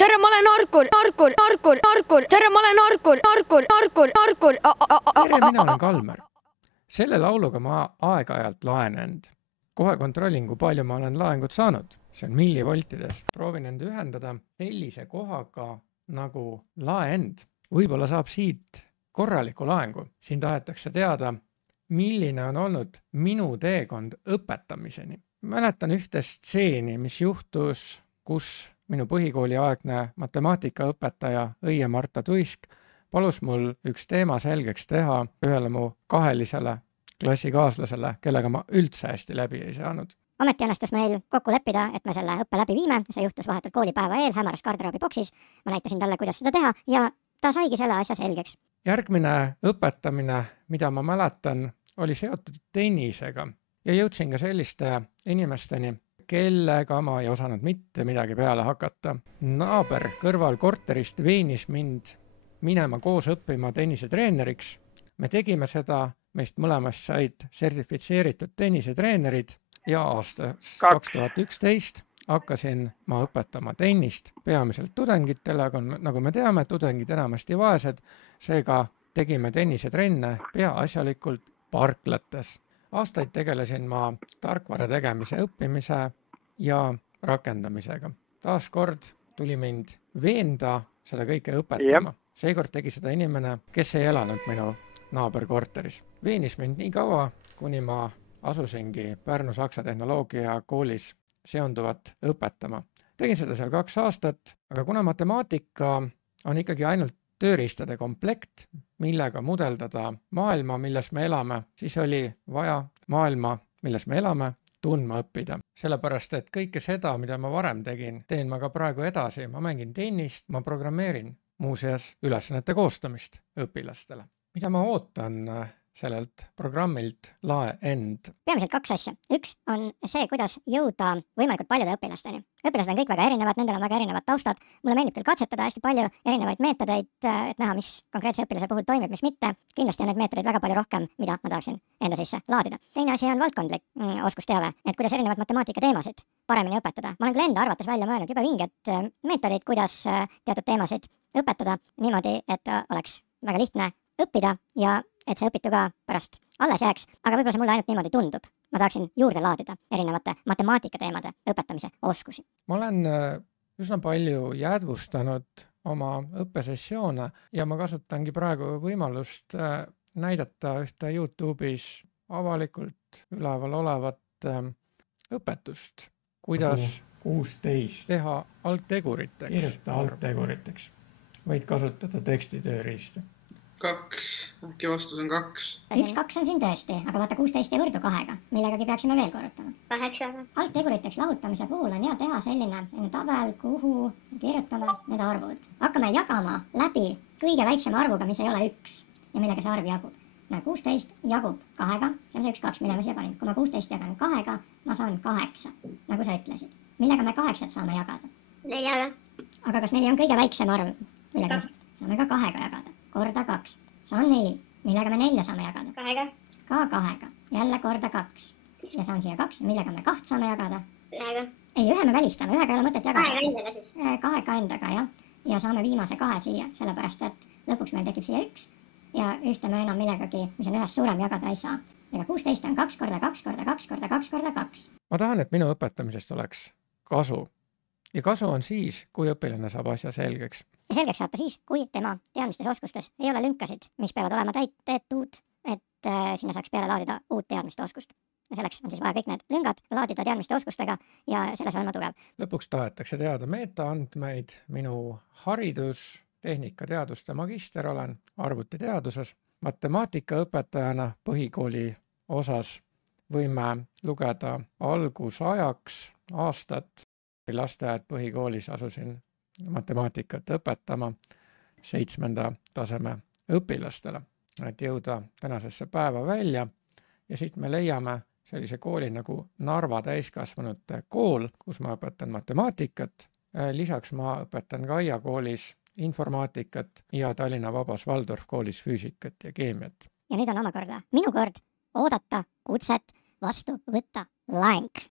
tere, ma olen Arkur. Tere, ma olen Arkur. Tere, mina olen Kalmer. Selle lauluga ma aeg-ajalt laen end. Kohe kontrollin, kui palju ma olen laengut saanud. See on millivoltides. Proovin end ühendada sellise kohaga nagu laend. Võib-olla saab siit korraliku laengu. Siin tahetakse teada, milline on olnud minu teekond õpetamiseni. Mäletan ühte stseeni, mis juhtus, kus minu põhikooliaegne matemaatikaõpetaja Õie-Marta Tuisk palus mul üks teema selgeks teha ühele mu kahelisele klassikaaslasele, kellega ma üldse hästi läbi ei saanud. Ometi õnnestus meil kokku leppida, et me selle õppe läbi viime. See juhtus vahetult koolipäeva eel, hämaras garderoobi boksis. Ma näitasin talle, kuidas seda teha ja ta saigi selle asja selgeks. Järgmine õpetamine, mida ma mäletan, oli seotud tennisega ja jõudsin ka selliste inimesteni, kellega ma ei osanud mitte midagi peale hakata. Naaber kõrval korterist veenis mind minema koos õppima tennisetreeneriks. Me tegime seda, meist mõlemast said sertifitseeritud tennisetreenerid ja aastas 2011 hakkasin ma õpetama tennist peamiselt tudengitele, aga nagu me teame, tudengid enamasti vaesed, seega tegime tennisetrenne peaasjalikult parklates. Aastaid tegelesin ma tarkvara tegemise õppimise ja rakendamisega. Taaskord tuli mind veenda seda kõike õpetama. Seekord tegi seda inimene, kes ei elanud minu naaberkorteris. Veenis mind nii kaua, kuni ma asusingi Pärnu Saksa Tehnoloogia koolis seonduvat õpetama. Tegin seda seal 2 aastat, aga kuna matemaatika on ikkagi ainult tööriistade komplekt, millega mudeldada maailma, milles me elame, siis oli vaja maailma, milles me elame, tundma õppida. Sellepärast, et kõike seda, mida ma varem tegin, teen ma ka praegu edasi. Ma mängin tennist, ma programmeerin muuseas ülesannete koostamist õpilastele. Mida ma ootan sellelt programmilt laend? Peamiselt 2 asja. Üks on see, kuidas jõuda võimalikult paljude õpilasteni. Õpilased on kõik väga erinevad, nendel on väga erinevad taustad. Mulle meeldib küll katsetada hästi palju erinevaid meetodeid, et näha, mis konkreetse õpilase puhul toimib, mis mitte. Kindlasti on neid meetodeid väga palju rohkem, mida ma tahaksin enda sisse laadida. Teine asi on valdkondlik oskusteave, et kuidas erinevad matemaatikateemasid paremini õpetada. Ma olen küll enda arvates välja mõelnud juba vinged meetodid, kuidas teatud teemasid õpetada niimoodi, et oleks väga lihtne õppida ja et see õpitu ka pärast alles jääks, aga võib-olla see mulle ainult niimoodi tundub. Ma tahaksin juurde laadida erinevate matemaatikateemade õpetamise oskusi. Ma olen üsna palju jäädvustanud oma õppesessioone ja ma kasutangi praegu võimalust näidata ühte YouTube'is avalikult üleval olevat õpetust, kuidas 16 teha algteguriteks. Kirjuta algteguriteks. Võid kasutada tekstitööriista. 2, äkki vastus on 2. Üks 2 on siin tõesti, aga vaata 16 ei võrdu 2-ga, millegagi peaksime veel korrutama. 8. Algteguriteks lahutamise puhul on hea teha selline tabel, kuhu kirjutame need arvud. Hakkame jagama läbi kõige väiksema arvuga, mis ei ole 1 ja millega see arv jagub. 16 jagub 2-ga, see on see 1, 2, mille ma siia panin. Kui ma 16 jagan 2-ga, ma saan 8, nagu sa ütlesid. Millega me 8 saame jagada? 4-ga. Aga kas 4 on kõige väiksem arv? Millega saame ka 2-ga jagada? Korda 2. Saan 4. Millega me 4 saame jagada? 2-ga. Ka 2-ga. Jälle korda 2. Ja saan siia 2. Millega me 2 saame jagada? 1-ga. Ei, 1 me välistame. 1-ga ei ole mõtet jagada. 2-ga endaga siis. 2-ga endaga, jah. Ja saame viimase 2 siia, sellepärast et lõpuks meil tekib siia 1. Ja ühte me enam millegagi, mis on 1 suurem, jagada ei saa. Ega 16 on 2 korda 2 korda 2 korda 2 korda 2. Ma tahan, et minu õpetamisest oleks kasu. Ja kasu on siis, kui õpilane saab asja selgeks. Ja selgeks saab ta siis, kui tema teadmistes oskustes ei ole lünkasid, mis peavad olema täidetud, et sinna saaks peale laadida uut teadmiste oskust. Ja selleks on siis vaja kõik need lüngad laadida teadmiste oskustega ja selles olen ma tugev. Lõpuks tahetakse teada metaandmeid. Minu haridus, tehnikateaduste magister olen arvutiteaduses. Matemaatikaõpetajana põhikooli osas võime lugeda algusajaks aastat. Lasteaed põhikoolis asusin matemaatikat õpetama 7. taseme õpilastele, et jõuda tänasesse päeva välja ja siit me leiame sellise kooli nagu Narva täiskasvanute kool, kus ma õpetan matemaatikat. Lisaks ma õpetan ka Aia koolis informaatikat ja Tallinna Vabas Valdorf koolis füüsikat ja keemiat. Ja nüüd on omakorda minu kord oodata kutset vastu võtta laeng.